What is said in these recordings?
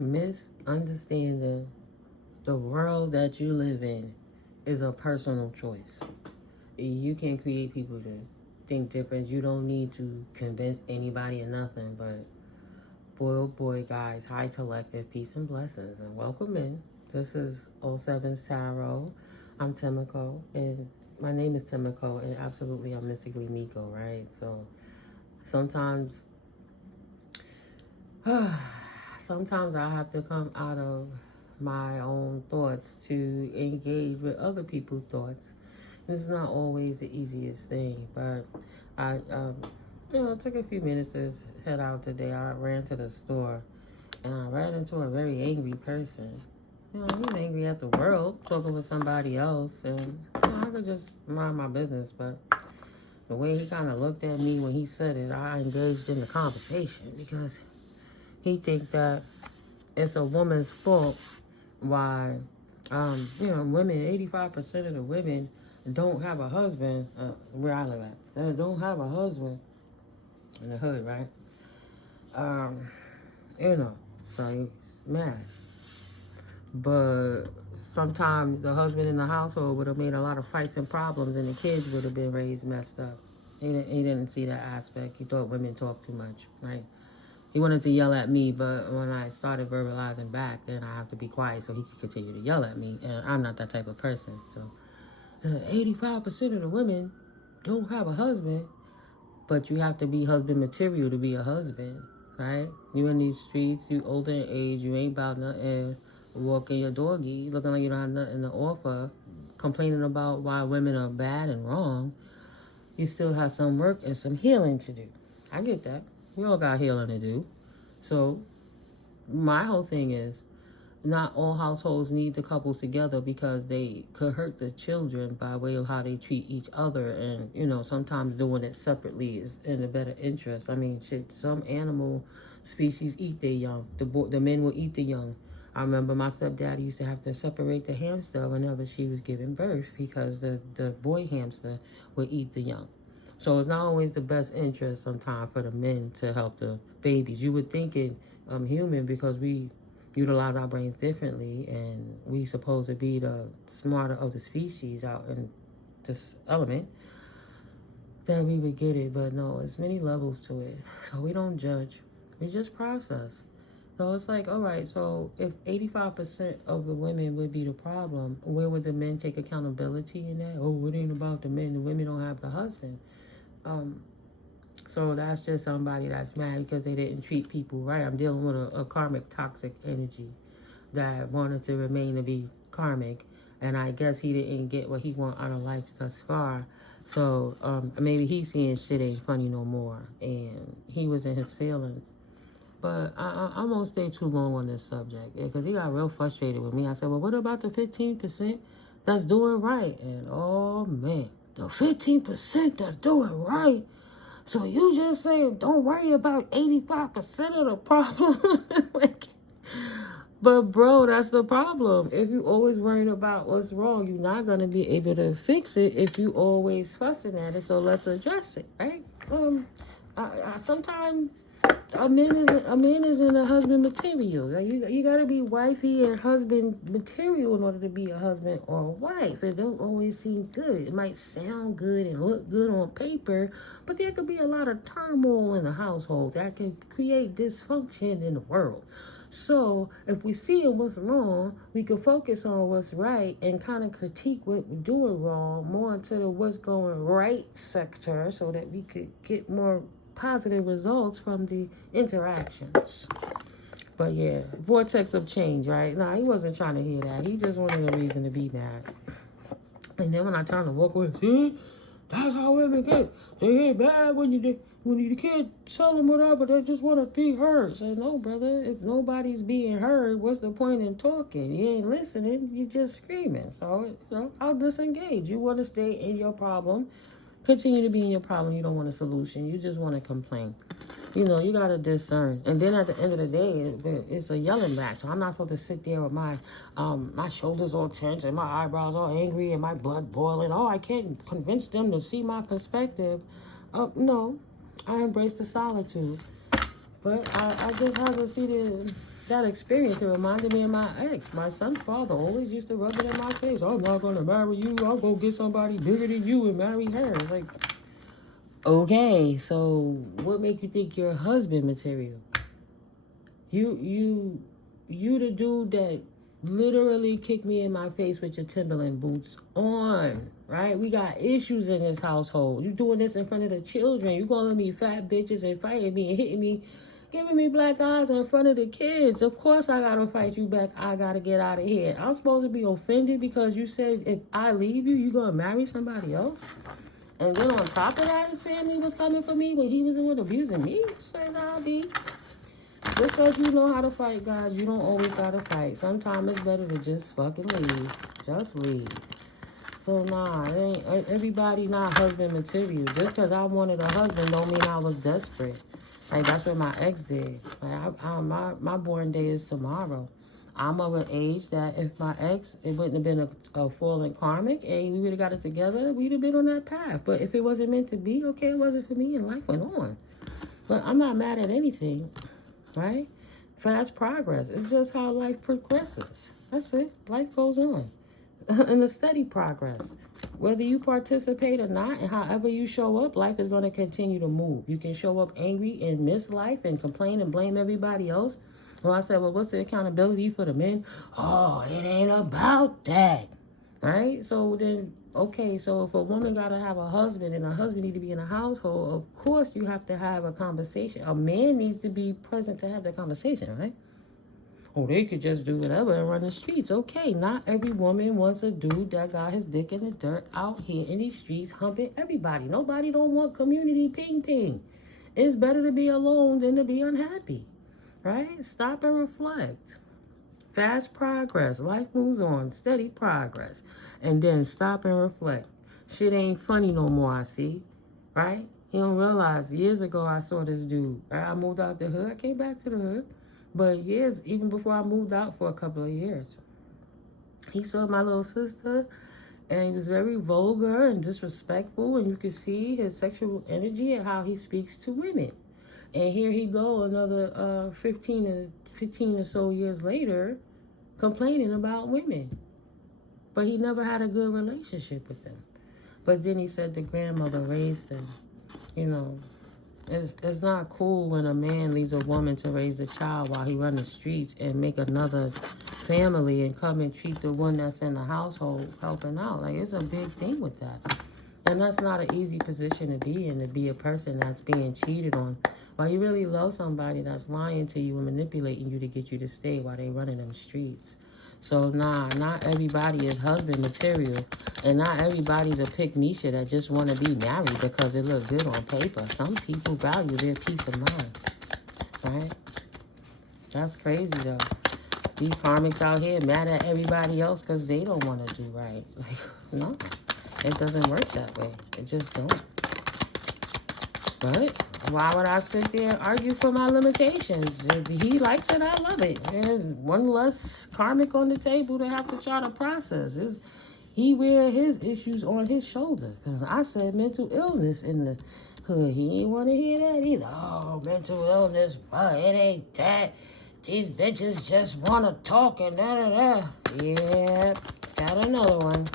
Misunderstanding the world that you live in is a personal choice. You can create people to think different. You don't need to convince anybody of nothing. But boy, oh boy, guys, hi collective, peace and blessings, and welcome in. This is 07's Tarot. I'm NeuMico, and my name is NeuMico, and absolutely I'm mystically Miko, right? So sometimes I have to come out of my own thoughts to engage with other people's thoughts. It's not always the easiest thing, but I it took a few minutes to head out today. I ran to the store and I ran into a very angry person. He's angry at the world, talking with somebody else, and I could just mind my business, but the way he kind of looked at me when he said it, I engaged in the conversation because he think that it's a woman's fault why, women, 85% of the women don't have a husband, where I live at. They don't have a husband in the hood, right? So he's mad. But sometimes the husband in the household would have made a lot of fights and problems, and the kids would have been raised messed up. He didn't see that aspect. He thought women talk too much, right? He wanted to yell at me, but when I started verbalizing back, then I have to be quiet so he could continue to yell at me. And I'm not that type of person. So 85% of the women don't have a husband, but you have to be husband material to be a husband, right? You in these streets, you older in age, you ain't about nothing, walking your doggy, looking like you don't have nothing to offer, complaining about why women are bad and wrong. You still have some work and some healing to do. I get that. We all got healing to do. So my whole thing is, not all households need the couples together because they could hurt the children by way of how they treat each other. And, sometimes doing it separately is in the better interest. I mean, some animal species eat their young. The men will eat the young. I remember my stepdad used to have to separate the hamster whenever she was giving birth because the boy hamster would eat the young. So it's not always the best interest sometimes for the men to help the babies. You would think it human because we utilize our brains differently and we supposed to be the smarter of the species out in this element, then we would get it. But no, it's many levels to it. So we don't judge. We just process. So it's like, all right, so if 85% of the women would be the problem, where would the men take accountability in that? Oh, it ain't about the men. The women don't have the husband. So that's just somebody that's mad because they didn't treat people right. I'm dealing with a karmic toxic energy that wanted to remain to be karmic, and I guess he didn't get what he want out of life thus far. So maybe he's seeing shit ain't funny no more, and he was in his feelings. But I won't stay too long on this subject because he got real frustrated with me. I said, well, what about the 15% that's doing right? And oh man, the 15% that's doing right. So you just saying don't worry about 85% of the problem? But bro, that's the problem. If you always worrying about what's wrong, you're not going to be able to fix it if you always fussing at it. So let's address it, right? Sometimes a man isn't a husband material. Like you got to be wifey and husband material in order to be a husband or a wife. It don't always seem good. It might sound good and look good on paper, but there could be a lot of turmoil in the household that can create dysfunction in the world. So if we see what's wrong, we can focus on what's right and kind of critique what we're doing wrong more into the what's going right sector so that we could get more positive results from the interactions. But yeah, vortex of change, right? Nah, he wasn't trying to hear that. He just wanted a reason to be mad. And then when I turned to walk away, see, that's how women get. They get mad when you can't tell them whatever. They just want to be heard. Say, no, brother. If nobody's being heard, what's the point in talking? You ain't listening. You just screaming. So, I'll disengage. You want to stay in your problem. Continue to be in your problem. You don't want a solution. You just want to complain. You got to discern. And then at the end of the day, it's a yelling match. So I'm not supposed to sit there with my shoulders all tense and my eyebrows all angry and my blood boiling. Oh, I can't convince them to see my perspective. No, I embrace the solitude. But I just have to see that experience. It reminded me of my ex. My son's father always used to rub it in my face. I'm not going to marry you. I'll go get somebody bigger than you and marry her. Like, okay, so what make you think you're husband material? You the dude that literally kicked me in my face with your Timberland boots on, right? We got issues in this household. You doing this in front of the children. You calling me fat bitches and fighting me and hitting me, giving me black eyes in front of the kids. Of course I gotta fight you back. I gotta get out of here. I'm supposed to be offended because you said if I leave you, you gonna marry somebody else? And then on top of that, his family was coming for me when he was the one abusing me. Say, nah, B. Just because you know how to fight, guys, you don't always gotta fight. Sometimes it's better to just fucking leave. Just leave. So, nah, it ain't, everybody not husband material. Just because I wanted a husband don't mean I was desperate. Like, that's what my ex did. Like, my born day is tomorrow. I'm of an age that if my ex, it wouldn't have been a fallen karmic, and we would have got it together, we'd have been on that path. But if it wasn't meant to be, okay, it wasn't for me, and life went on. But I'm not mad at anything. Right? Fast progress. It's just how life progresses. That's it. Life goes on. And a steady progress. Whether you participate or not, and however you show up, life is going to continue to move. You can show up angry and miss life and complain and blame everybody else. Well, I said, well, what's the accountability for the men? Oh, it ain't about that. Right? So then, okay, so if a woman got to have a husband and a husband need to be in a household, of course you have to have a conversation. A man needs to be present to have that conversation, right? Oh, they could just do whatever and run the streets. Okay, not every woman wants a dude that got his dick in the dirt out here in these streets humping everybody. Nobody don't want community ping. It's better to be alone than to be unhappy, right? Stop and reflect. Fast progress. Life moves on. Steady progress. And then stop and reflect. Shit ain't funny no more, I see. Right? You don't realize, years ago I saw this dude. Right? I moved out the hood. I came back to the hood. But years, even before I moved out for a couple of years. He saw my little sister. And he was very vulgar and disrespectful. And you could see his sexual energy and how he speaks to women. And here he go, another 15 or so years later, complaining about women. But he never had a good relationship with them. But then he said the grandmother raised him. You know, it's not cool when a man leaves a woman to raise the child while he run the streets and make another family and come and treat the one that's in the household helping out. Like, it's a big thing with that. And that's not an easy position to be a person that's being cheated on. While you really love somebody that's lying to you and manipulating you to get you to stay while they running them streets. So, nah, not everybody is husband material. And not everybody's a pick-me-shit that just want to be married because it looks good on paper. Some people value their peace of mind. Right? That's crazy, though. These karmics out here mad at everybody else because they don't want to do right. Like, no. It doesn't work that way. It just don't. But why would I sit there and argue for my limitations? If he likes it, I love it. There's one less karmic on the table to have to try to process. He wear his issues on his shoulder. I said mental illness in the hood. He didn't want to hear that either. Oh, mental illness. Well, it ain't that. These bitches just want to talk and da-da-da. Yep, got another one.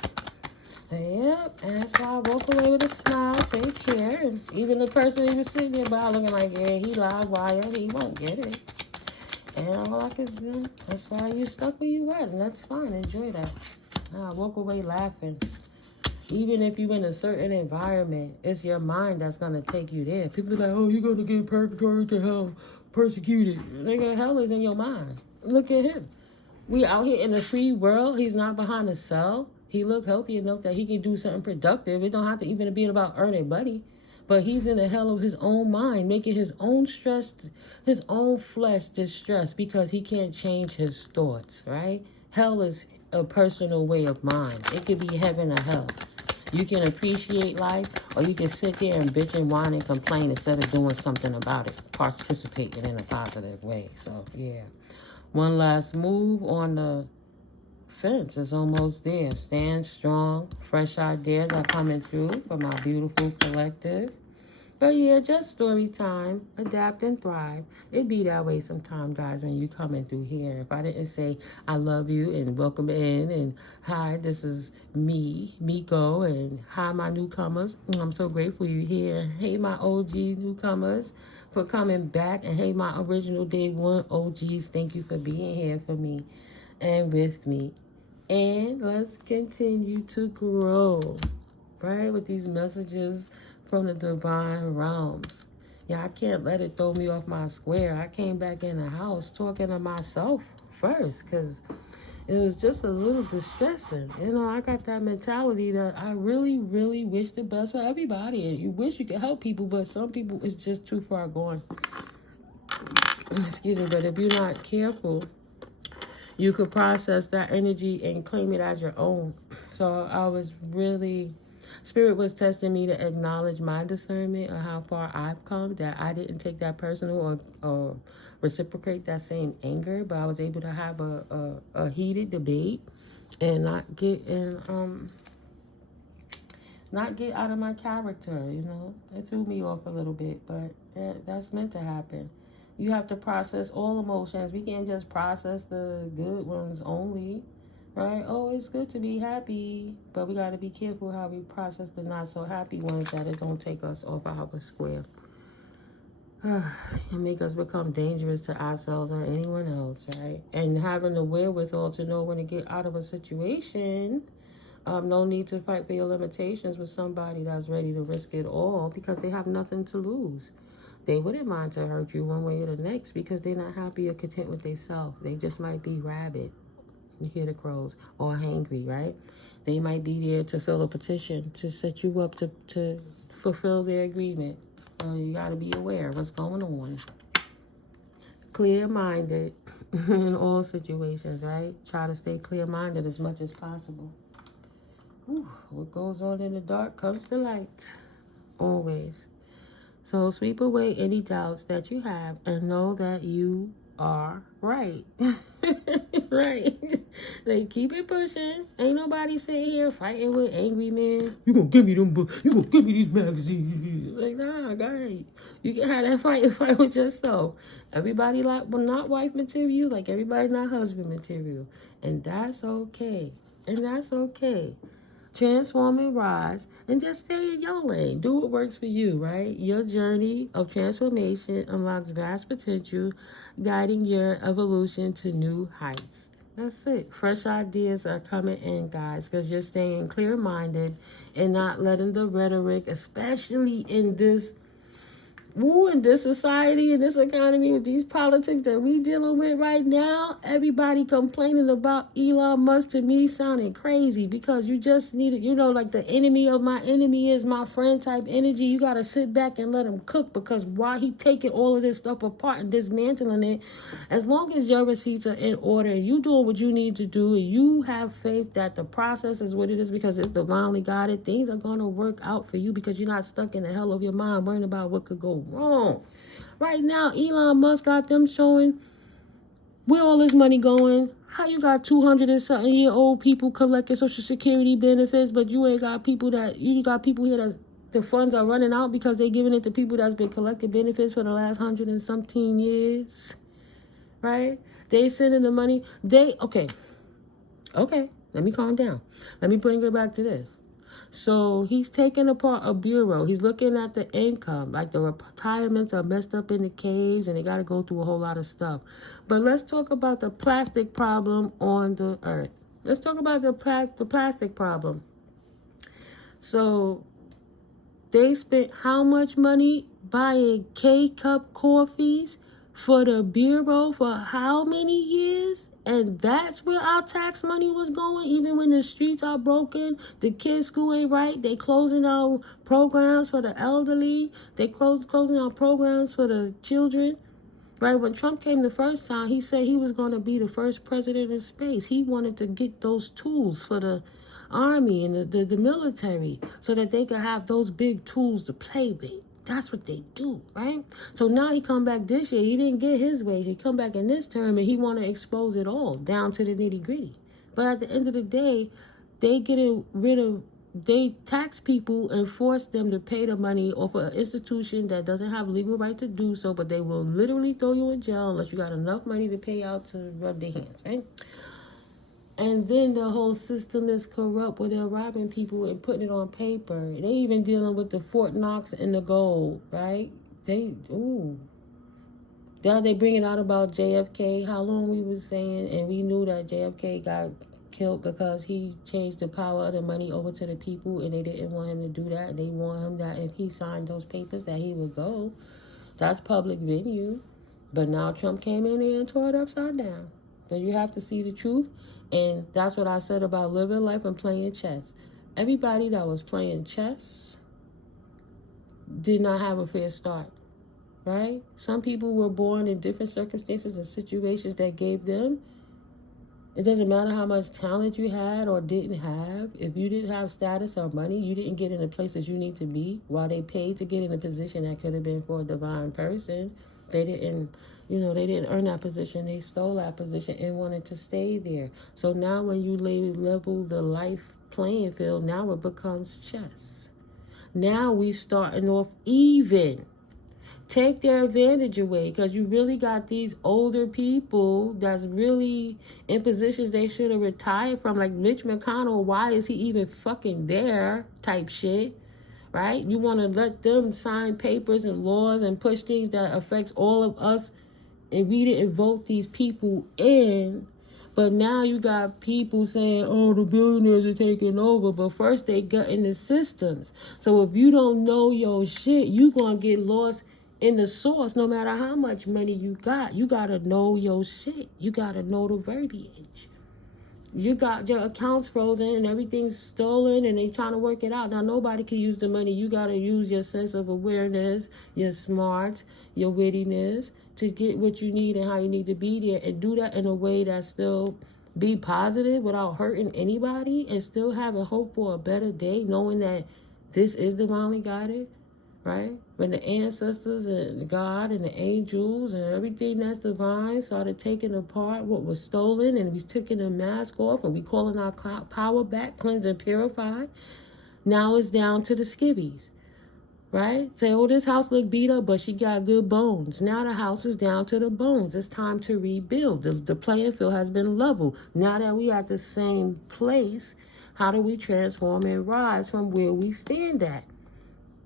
Yep, and that's why I walk away with a smile, take care. And even the person he was sitting there by looking like, yeah, he lied, wild, he won't get it. And all I could do, that's why you stuck where you at, and that's fine, enjoy that. I walk away laughing. Even if you're in a certain environment, it's your mind that's going to take you there. People be like, oh, you're going to get purgatory to hell, persecuted. Nigga, hell is in your mind. Look at him. We out here in the free world. He's not behind a cell. He look healthy enough that he can do something productive. It don't have to even be about earning money. But he's in the hell of his own mind, making his own stress, his own flesh distressed because he can't change his thoughts, right? Hell is a personal way of mind. It could be heaven or hell. You can appreciate life, or you can sit there and bitch and whine and complain instead of doing something about it, participating in a positive way. So, yeah. One last move on the fence is almost there. Stand strong. Fresh ideas are coming through for my beautiful collective. But yeah, just story time. Adapt and thrive. It be that way sometimes, guys, when you coming through here. If I didn't say I love you and welcome in and hi, this is me, Miko, and hi, my newcomers. I'm so grateful you're here. Hey, my OG newcomers, for coming back. And hey, my original day one OGs, thank you for being here for me and with me. And let's continue to grow, right, with these messages from the divine realms. Yeah, I can't let it throw me off my square. I came back in the house talking to myself first because it was just a little distressing. You know, I got that mentality that I really, really wish the best for everybody. And you wish you could help people, but some people it's just too far gone. Excuse me, but if you're not careful, you could process that energy and claim it as your own. So I was really, Spirit was testing me to acknowledge my discernment of how far I've come, that I didn't take that personal or reciprocate that same anger, but I was able to have a heated debate and not get out of my character, you know. It threw me off a little bit, but that's meant to happen. You have to process all emotions. We can't just process the good ones only, right? Oh, it's good to be happy, but we got to be careful how we process the not so happy ones, that it don't take us off our square and make us become dangerous to ourselves or anyone else, right? And having the wherewithal to know when to get out of a situation. No need to fight for your limitations with somebody that's ready to risk it all because they have nothing to lose. They wouldn't mind to hurt you one way or the next because they're not happy or content with themselves. They just might be rabid. You hear the crows. Or hangry, right? They might be there to fill a petition to set you up to fulfill their agreement. You got to be aware of what's going on. Clear-minded in all situations, right? Try to stay clear-minded as much as possible. Whew, what goes on in the dark comes to light. Always. So sweep away any doubts that you have and know that you are right. Right. They keep it pushing. Ain't nobody sitting here fighting with angry men. You gonna give me them books. You gonna give me these magazines. Like, nah, guys. You can have that fight with yourself. Everybody not wife material, like everybody not husband material. And that's okay. And that's okay. Transform and rise, and just stay in your lane. Do what works for you, right? Your journey of transformation unlocks vast potential, guiding your evolution to new heights. That's it. Fresh ideas are coming in, guys, because you're staying clear-minded and not letting the rhetoric, especially in this society, in this economy, with these politics that we dealing with right now, everybody complaining about Elon Musk, to me sounding crazy, because you just need it, like the enemy of my enemy is my friend type energy. You got to sit back and let him cook, because while he taking all of this stuff apart and dismantling it, as long as your receipts are in order and you doing what you need to do and you have faith that the process is what it is because it's divinely guided, things are going to work out for you, because you're not stuck in the hell of your mind worrying about what could go wrong. Right now, Elon Musk got them showing where all this money going. How you got 200 and something year old people collecting Social Security benefits, but you got people here that the funds are running out because they're giving it to people that's been collecting benefits for the last 100 and something years. Right? They sending the money. Okay. Let me calm down. Let me bring it back to this. So he's taking apart a bureau. He's looking at the income, like the retirements are messed up in the caves and they got to go through a whole lot of stuff. But let's talk about the plastic problem on the earth. Let's talk about the plastic problem. So they spent how much money buying K-cup coffees for the bureau for how many years? And that's where our tax money was going, even when the streets are broken, the kids' school ain't right, they closing our programs for the elderly, they closing our programs for the children. Right, when Trump came the first time, he said he was going to be the first president in space. He wanted to get those tools for the army and the military so that they could have those big tools to play with. That's what they do, right? So now he come back this year. He didn't get his way. He come back in this term and he want to expose it all down to the nitty gritty. But at the end of the day, they getting rid of they tax people and force them to pay the money off of an institution that doesn't have legal right to do so, but they will literally throw you in jail unless you got enough money to pay out to rub their hands, right? And then the whole system is corrupt where they're robbing people and putting it on paper. They even dealing with the Fort Knox and the gold, right? Now they bring it out about JFK, how long we were saying, and we knew that JFK got killed because he changed the power of the money over to the people, and they didn't want him to do that. They want him that if he signed those papers that he would go. That's public venue. But now Trump came in there and tore it upside down. But you have to see the truth, and that's what I said about living life and playing chess. Everybody that was playing chess did not have a fair start, right? Some people were born in different circumstances and situations that gave them. It doesn't matter how much talent you had or didn't have. If you didn't have status or money, you didn't get in the places you need to be. While they paid to get in a position that could have been for a divine person, they didn't earn that position. They stole that position and wanted to stay there. So now when you level the life playing field, now it becomes chess. Now we starting off even. Take their advantage away, because you really got these older people that's really in positions they should have retired from, like Mitch McConnell. Why is he even fucking there type shit, right? You want to let them sign papers and laws and push things that affects all of us, and we didn't vote these people in. But now you got people saying, oh, the billionaires are taking over. But first they got in the systems. So if you don't know your shit, you going to get lost in the source. No matter how much money you got to know your shit. You got to know the verbiage. You got your accounts frozen and everything's stolen and they trying to work it out. Now, nobody can use the money. You got to use your sense of awareness, your smarts, your wittiness to get what you need and how you need to be there, and do that in a way that still be positive without hurting anybody, and still have a hope for a better day, knowing that this is divinely guided, right? When the ancestors and God and the angels and everything that's divine started taking apart what was stolen, and we taking the mask off and we calling our power back, cleanse and purify, now it's down to the skivvies, right? Say, oh, this house look beat up, but she got good bones. Now the house is down to the bones. It's time to rebuild. The playing field has been leveled. Now that we at the same place, how do we transform and rise from where we stand at?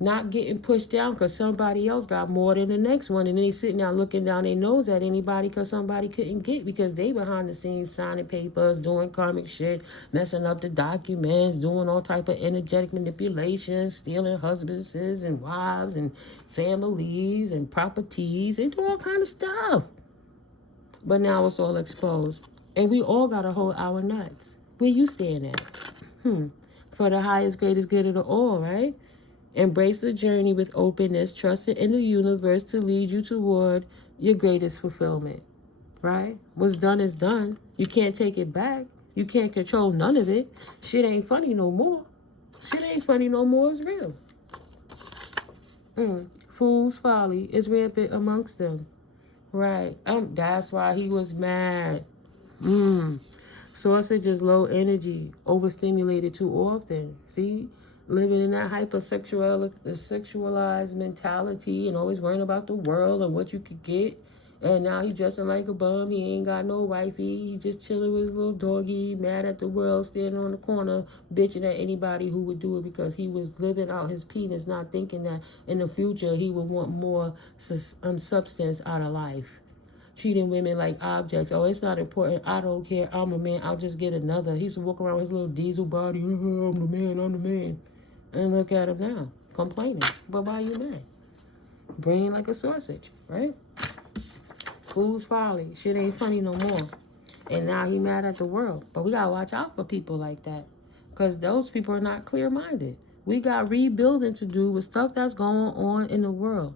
Not getting pushed down because somebody else got more than the next one, and then they sitting down looking down their nose at anybody because somebody couldn't get, because they behind the scenes signing papers, doing karmic shit, messing up the documents, doing all type of energetic manipulations, stealing husbands and wives and families and properties, and do all kind of stuff. But now it's all exposed, and we all got to hold our nuts. Where you stand at? For the highest, greatest good of the all, right? Embrace the journey with openness, trusting in the universe to lead you toward your greatest fulfillment, right? What's done is done. You can't take it back. You can't control none of it. Shit ain't funny no more. Shit ain't funny no more. It's real. Fool's folly is rampant amongst them, right? That's why he was mad. Sausage is low energy, overstimulated too often. See? Living in that sexualized mentality and always worrying about the world and what you could get. And now he dressing like a bum. He ain't got no wifey. He just chilling with his little doggy, mad at the world, standing on the corner, bitching at anybody who would do it, because he was living out his penis, not thinking that in the future he would want more substance out of life. Treating women like objects. Oh, it's not important. I don't care. I'm a man. I'll just get another. He used to walk around with his little diesel body. I'm the man. I'm the man. And look at him now, complaining. But why you mad? Brain like a sausage, right? Fool's folly. Shit ain't funny no more. And now he mad at the world. But we gotta watch out for people like that, because those people are not clear-minded. We got rebuilding to do with stuff that's going on in the world.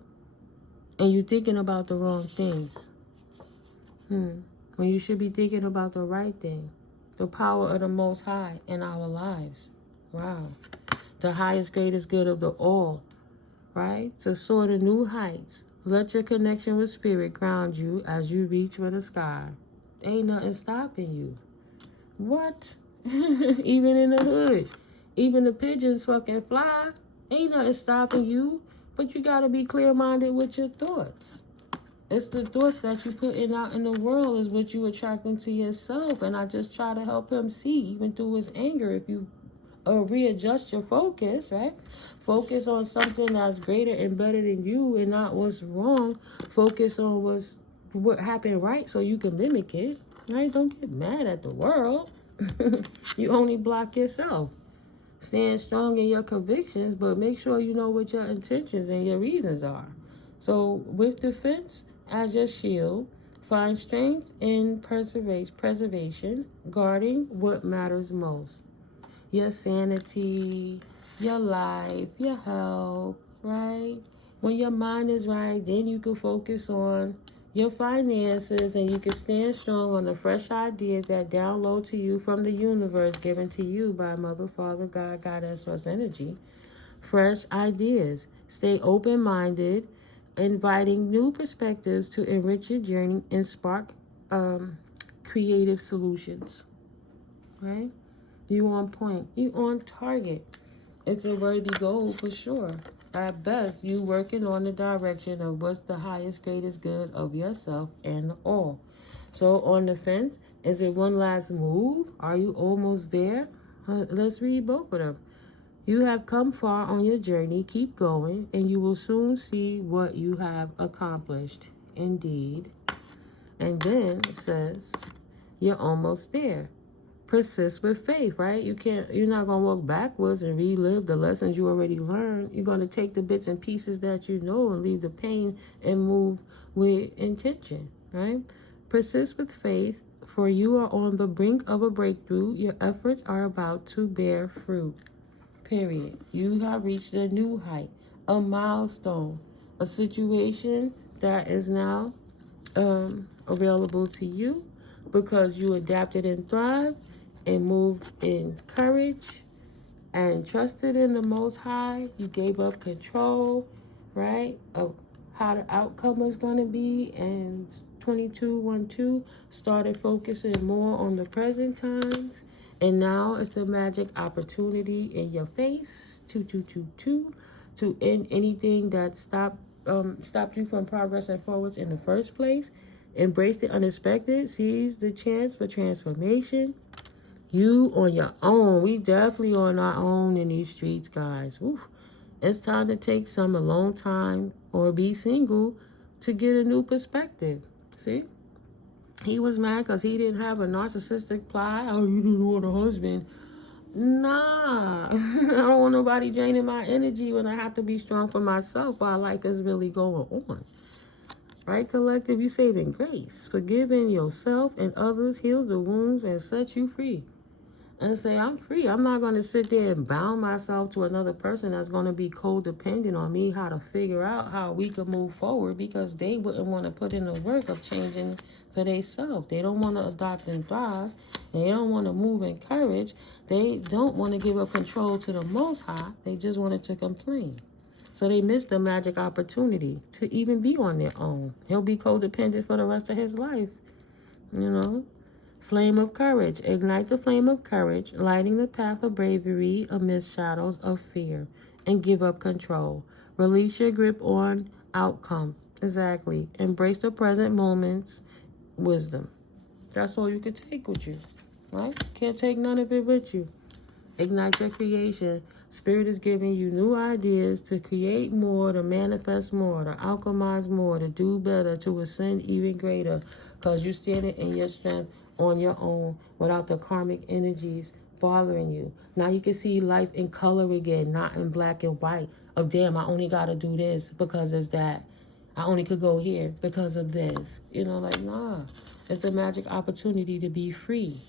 And you're thinking about the wrong things. When you should be thinking about the right thing. The power of the Most High in our lives. Wow. The highest, greatest good of the all, right? To soar to new heights. Let your connection with spirit ground you as you reach for the sky. Ain't nothing stopping you. What? Even in the hood. Even the pigeons fucking fly. Ain't nothing stopping you. But you got to be clear-minded with your thoughts. It's the thoughts that you putting out in the world is what you attracting to yourself. And I just try to help him see, even through his anger, if you readjust your focus, right? Focus on something that's greater and better than you and not what's wrong. Focus on what happened right so you can mimic it, right? Don't get mad at the world. You only block yourself. Stand strong in your convictions, but make sure you know what your intentions and your reasons are. So with defense as your shield, find strength in preservation, guarding what matters most. Your sanity, your life, your health, right? When your mind is right, then you can focus on your finances and you can stand strong on the fresh ideas that download to you from the universe given to you by Mother, Father, God, Goddess, Source Energy. Fresh ideas. Stay open-minded, inviting new perspectives to enrich your journey and spark creative solutions, right? You on point. You on target. It's a worthy goal for sure. At best, you working on the direction of what's the highest, greatest good of yourself and all. So on the fence, is it one last move? Are you almost there? Let's read both of them. You have come far on your journey. Keep going, and you will soon see what you have accomplished. Indeed. And then it says, you're almost there. Persist with faith, right? You're not going to walk backwards and relive the lessons you already learned. You're going to take the bits and pieces that you know and leave the pain and move with intention, right? Persist with faith, for you are on the brink of a breakthrough. Your efforts are about to bear fruit. Period. You have reached a new height, a milestone, a situation that is now available to you because you adapted and thrived and moved in courage and trusted in the Most High. You gave up control, right, of how the outcome was going to be. And 2212 started focusing more on the present times. And now it's the magic opportunity in your face, 2222, to end anything that stopped you from progressing forwards in the first place. Embrace the unexpected, seize the chance for transformation. You on your own. We definitely on our own in these streets, guys. Woo. It's time to take some alone time or be single to get a new perspective. See? He was mad because he didn't have a narcissistic ply. Oh, you didn't want a husband. Nah. I don't want nobody draining my energy when I have to be strong for myself while life is really going on. Right, collective? You saving grace. Forgiving yourself and others heals the wounds and sets you free. And say, I'm free. I'm not going to sit there and bound myself to another person that's going to be codependent on me, how to figure out how we can move forward, because they wouldn't want to put in the work of changing for themselves. They don't want to adopt and thrive. They don't want to move in courage. They don't want to give up control to the Most High. They just wanted to complain. So they missed the magic opportunity to even be on their own. He'll be codependent for the rest of his life, you know. Flame of courage. Ignite the flame of courage, lighting the path of bravery amidst shadows of fear, and give up control. Release your grip on outcome. Exactly. Embrace the present moments. Wisdom. That's all you can take with you, right? Can't take none of it with you. Ignite your creation. Spirit is giving you new ideas to create more, to manifest more, to alchemize more, to do better, to ascend even greater, because you're standing in your strength on your own without the karmic energies bothering you. Now you can see life in color again, not in black and white. Of damn, I only got to do this because it's that. I only could go here because of this. You know, like, nah. It's a magic opportunity to be free.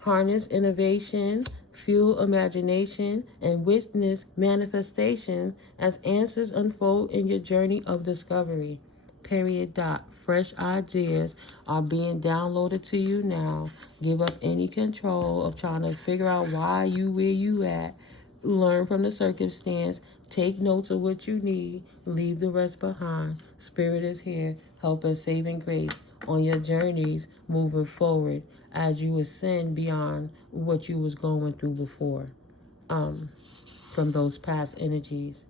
Harness innovation, fuel imagination, and witness manifestation as answers unfold in your journey of discovery. Period. Dot. Fresh ideas are being downloaded to you now. Give up any control of trying to figure out why you where you at. Learn from the circumstance. Take notes of what you need. Leave the rest behind. Spirit is here. Help us saving grace on your journeys moving forward as you ascend beyond what you was going through before. from those past energies.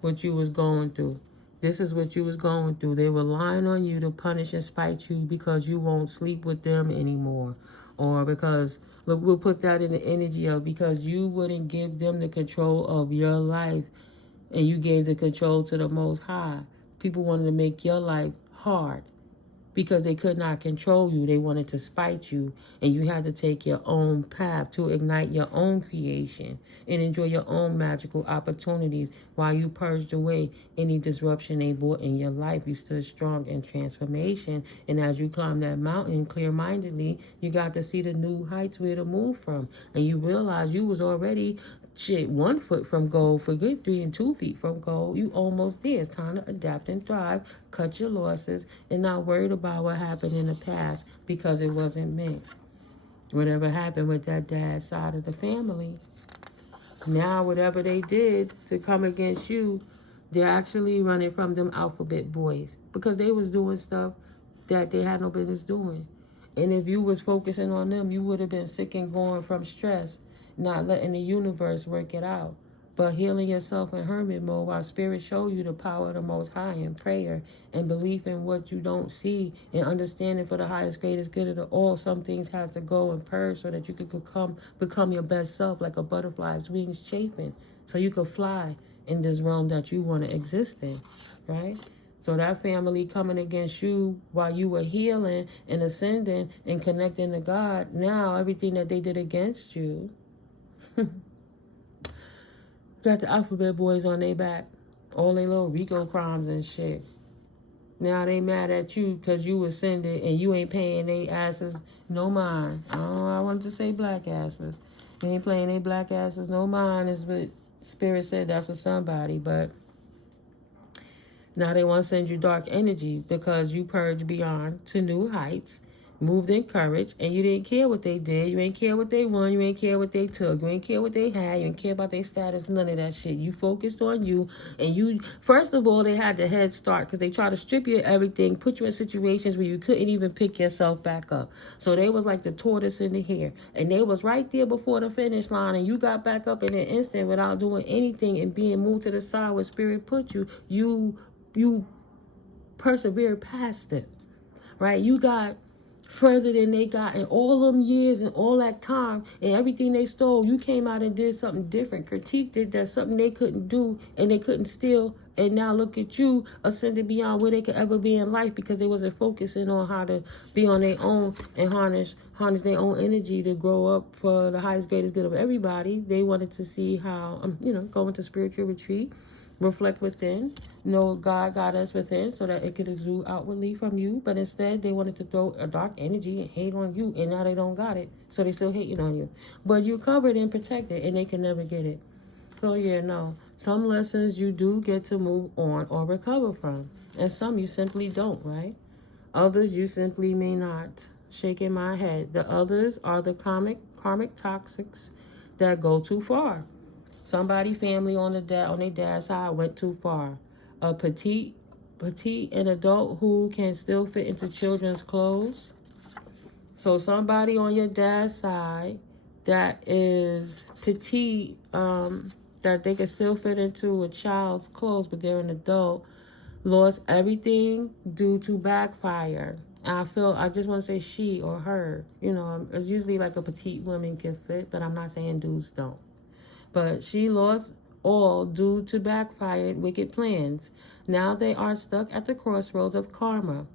What you was going through. This is what you was going through. They were lying on you to punish and spite you because you won't sleep with them anymore. Or because, look, we'll put that in the energy of because you wouldn't give them the control of your life and you gave the control to the Most High. People wanted to make your life hard because they could not control you. They wanted to spite you, and you had to take your own path to ignite your own creation and enjoy your own magical opportunities while you purged away any disruption they brought in your life. You stood strong in transformation, and as you climbed that mountain clear-mindedly, you got to see the new heights where to move from, and you realized you was already 1 foot from goal, forget 3 and 2 feet from goal. You almost there. It's time to adapt and thrive, cut your losses, and not worried about what happened in the past because it wasn't meant. Whatever happened with that dad's side of the family, now whatever they did to come against you, they're actually running from them alphabet boys because they was doing stuff that they had no business doing. And if you was focusing on them, you would have been sick and going from stress, not letting the universe work it out, but healing yourself in hermit mode while spirit show you the power of the Most High in prayer and belief in what you don't see and understanding for the highest, greatest good of the all. Some things have to go and purge so that you could become your best self, like a butterfly's wings chafing, so you could fly in this realm that you want to exist in, right? So that family coming against you while you were healing and ascending and connecting to God, now everything that they did against you, got the alphabet boys on their back. All their little RICO crimes and shit. Now they mad at you because you ascended and you ain't paying they asses no mind. I wanted to say black asses. You ain't paying they black asses no mind is what Spirit said. That's for somebody. But now they want to send you dark energy because you purged beyond to new heights, moved in courage, and you didn't care what they did. You ain't care what they won. You ain't care what they took. You ain't care what they had. You ain't care about their status. None of that shit. You focused on you. And you, first of all, they had the head start because they tried to strip you of everything, put you in situations where you couldn't even pick yourself back up. So they was like the tortoise in the hare. And they was right there before the finish line. And you got back up in an instant without doing anything and being moved to the side where spirit put you. You persevered past it, right? You got further than they got in all them years and all that time and everything they stole. You came out and did something different, critiqued it, that's something they couldn't do and they couldn't steal. And now look at you ascended beyond where they could ever be in life because they wasn't focusing on how to be on their own and harness their own energy to grow up for the highest, greatest good of everybody. They wanted to see how, go into spiritual retreat, reflect within, know God got us within so that it could exude outwardly from you. But instead, they wanted to throw a dark energy and hate on you, and now they don't got it. So they still hating on you. But you're covered and protected, and they can never get it. So yeah, no. Some lessons you do get to move on or recover from, and some you simply don't, right? Others you simply may not. Shaking my head. The others are the karmic toxics that go too far. Somebody family on their dad's side went too far. A petite an adult who can still fit into children's clothes. So somebody on your dad's side that is petite, that they can still fit into a child's clothes, but they're an adult, lost everything due to backfire. And I just want to say she or her. It's usually like a petite woman can fit, but I'm not saying dudes don't. But she lost all due to backfired wicked plans. Now they are stuck at the crossroads of karma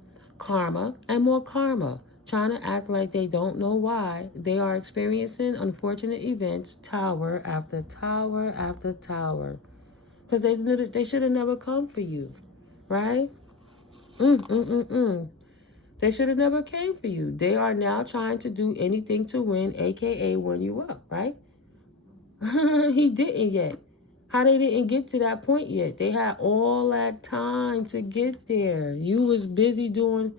and more karma, trying to act like they don't know why. They are experiencing unfortunate events, tower after tower after tower. Because they should have never come for you, right? They should have never came for you. They are now trying to do anything to win, a.k.a. win you up, right? He didn't yet. How they didn't get to that point yet? They had all that time to get there. You was busy doing,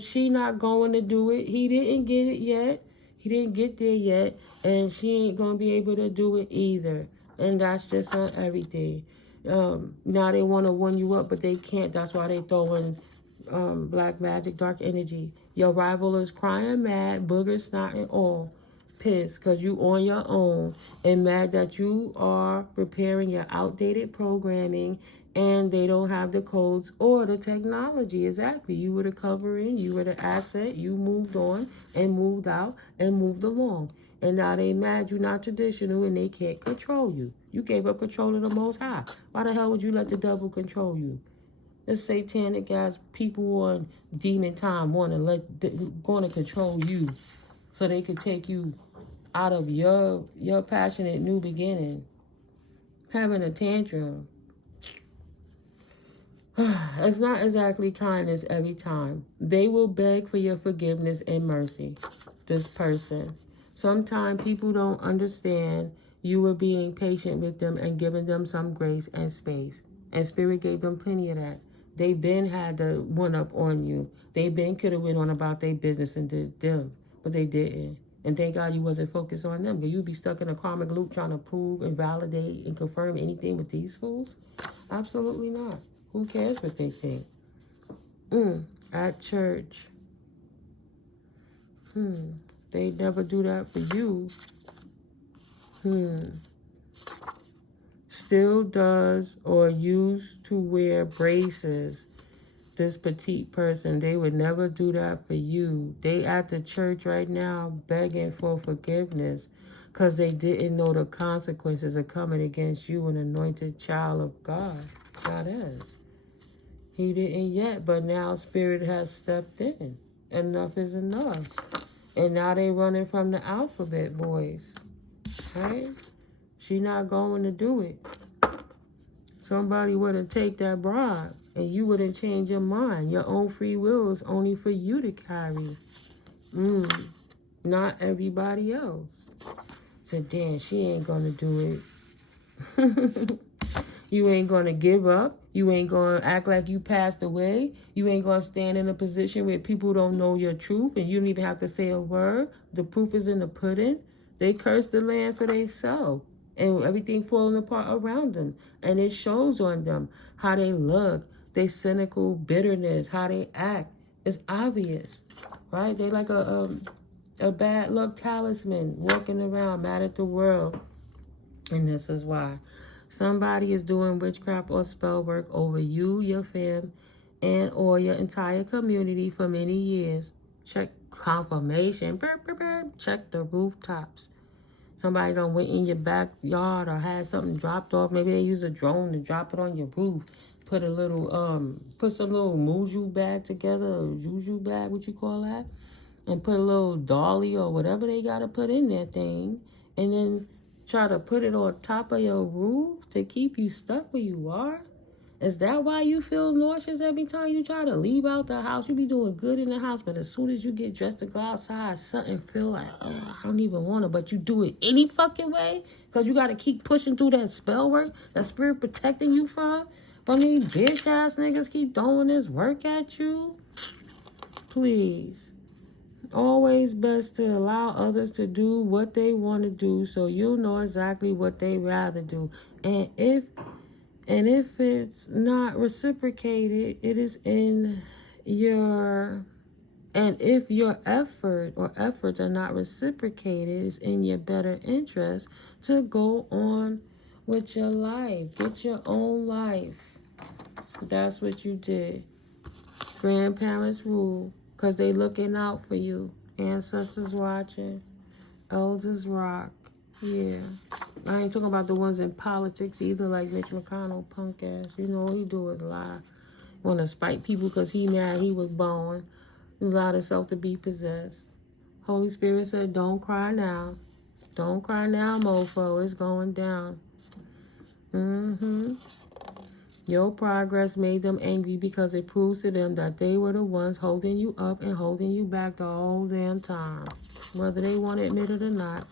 she not going to do it. He didn't get it yet. He didn't get there yet. And she ain't going to be able to do it either. And that's just on everything. Now they want to one you up, but they can't. That's why they throw in black magic, dark energy. Your rival is crying mad, booger, snot, and all. pissed because you on your own and mad that you are repairing your outdated programming and they don't have the codes or the technology. Exactly. You were the covering, you were the asset, you moved on and moved out and moved along. And now they mad you not traditional and they can't control you. You gave up control of the Most High. Why the hell would you let the devil control you? The satanic ass people on demon time want to control you so they could take you out of your passionate new beginning. Having a tantrum. It's not exactly kindness every time. They will beg for your forgiveness and mercy. This person. Sometimes people don't understand you were being patient with them and giving them some grace and space. And Spirit gave them plenty of that. They been had the one up on you. They been could have went on about their business and did them. But they didn't. And thank God you wasn't focused on them. Because you'd be stuck in a karmic loop trying to prove and validate and confirm anything with these fools. Absolutely not. Who cares what they think? At church. They never do that for you. Still does or used to wear braces. This petite person, they would never do that for you. They at the church right now begging for forgiveness because they didn't know the consequences of coming against you, an anointed child of God. Goddess. He didn't yet, but now Spirit has stepped in. Enough is enough. And now they running from the alphabet boys. Right? She not going to do it. Somebody wouldn't take that bribe. And you wouldn't change your mind. Your own free will is only for you to carry. Not everybody else. So damn, she ain't gonna do it. You ain't gonna give up. You ain't gonna act like you passed away. You ain't gonna stand in a position where people don't know your truth and you don't even have to say a word. The proof is in the pudding. They curse the land for themselves and everything falling apart around them. And it shows on them how they look, their cynical bitterness, how they act. It's obvious, right? They like a bad luck talisman walking around mad at the world. And this is why. Somebody is doing witchcraft or spell work over you, your fam, and or your entire community for many years. Check confirmation. Check the rooftops. Somebody done went in your backyard or had something dropped off. Maybe they use a drone to drop it on your roof. Put a little, put some little moju bag together, or juju bag, what you call that? And put a little dolly or whatever they got to put in that thing. And then try to put it on top of your roof to keep you stuck where you are? Is that why you feel nauseous every time you try to leave out the house? You be doing good in the house, but as soon as you get dressed to go outside, something feel like, I don't even want to, but you do it any fucking way? Because you got to keep pushing through that spell work, that Spirit protecting you from these bitch-ass niggas keep throwing this work at you? Please. Always best to allow others to do what they want to do so you'll know exactly what they rather do. And if it's not reciprocated, it is in your... And if your effort or efforts are not reciprocated, it's in your better interest to go on with your life. Get your own life. That's what you did. Grandparents rule because they looking out for you. Ancestors watching. Elders rock. Yeah. I ain't talking about the ones in politics either, like Mitch McConnell, punk ass. You know, all he do is lie. Want to spite people because he mad he was born. Allowed himself to be possessed. Holy Spirit said, don't cry now. Don't cry now, mofo. It's going down. Your progress made them angry because it proves to them that they were the ones holding you up and holding you back the whole damn time. Whether they want to admit it or not.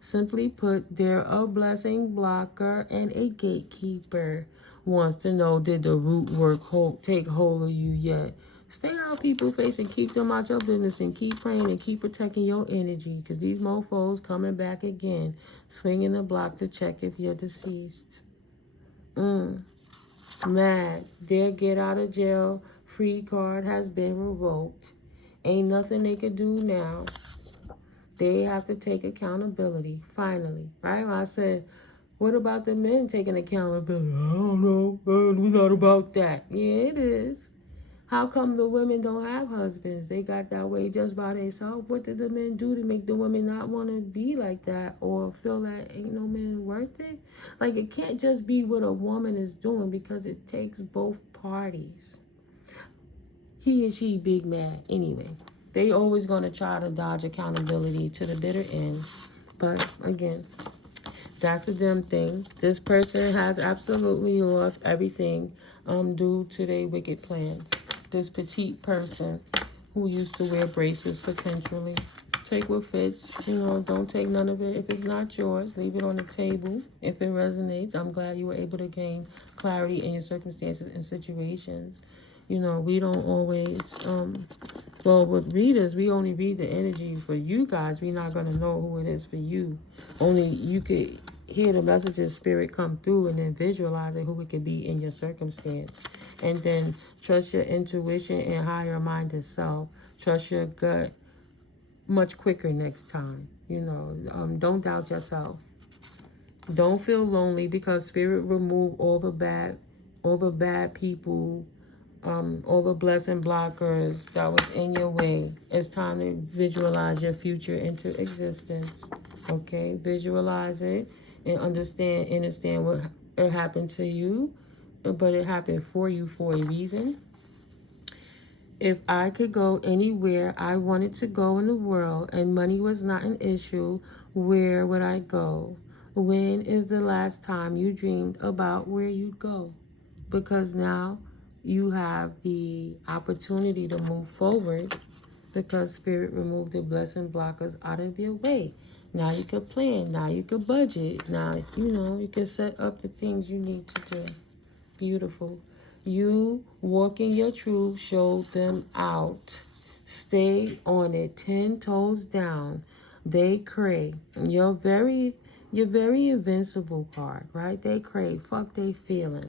Simply put, they're a blessing blocker and a gatekeeper. Wants to know, did the root work take hold of you yet? Stay out people's face and keep them out your business and keep praying and keep protecting your energy because these mofos coming back again, swinging the block to check if you're deceased. Mad. Their get out of jail free card has been revoked. Ain't nothing they could do now. They have to take accountability, finally, right? I said, what about the men taking accountability? I don't know. We're not about that. Yeah, it is. How come the women don't have husbands? They got that way just by themselves. What did the men do to make the women not want to be like that or feel that ain't no man worth it? Like, it can't just be what a woman is doing because it takes both parties. He and she big mad anyway. They always going to try to dodge accountability to the bitter end. But again, that's a them thing. This person has absolutely lost everything due to their wicked plan. This petite person who used to wear braces potentially. Take what fits. Don't take none of it. If it's not yours, leave it on the table. If it resonates, I'm glad you were able to gain clarity in your circumstances and situations. We don't always, well, with readers, we only read the energy for you guys. We're not going to know who it is for you. Only you could hear the messages spirit come through and then visualize it, who it could be in your circumstance. And then trust your intuition and higher minded self. Trust your gut much quicker next time. Don't doubt yourself. Don't feel lonely because spirit remove all the bad people, all the blessing blockers that was in your way. It's time to visualize your future into existence. Okay, visualize it and understand what it happened to you, but it happened for you for a reason. If I could go anywhere I wanted to go in the world and money was not an issue, where would I go? When is the last time you dreamed about where you'd go? Because now you have the opportunity to move forward because spirit removed the blessing blockers out of your way. Now you could plan. Now you could budget. Now, you can set up the things you need to do. Beautiful. You walking your truth, show them out. Stay on it, 10 toes down. They crave. You're very invincible card, right? They crave. Fuck they feeling.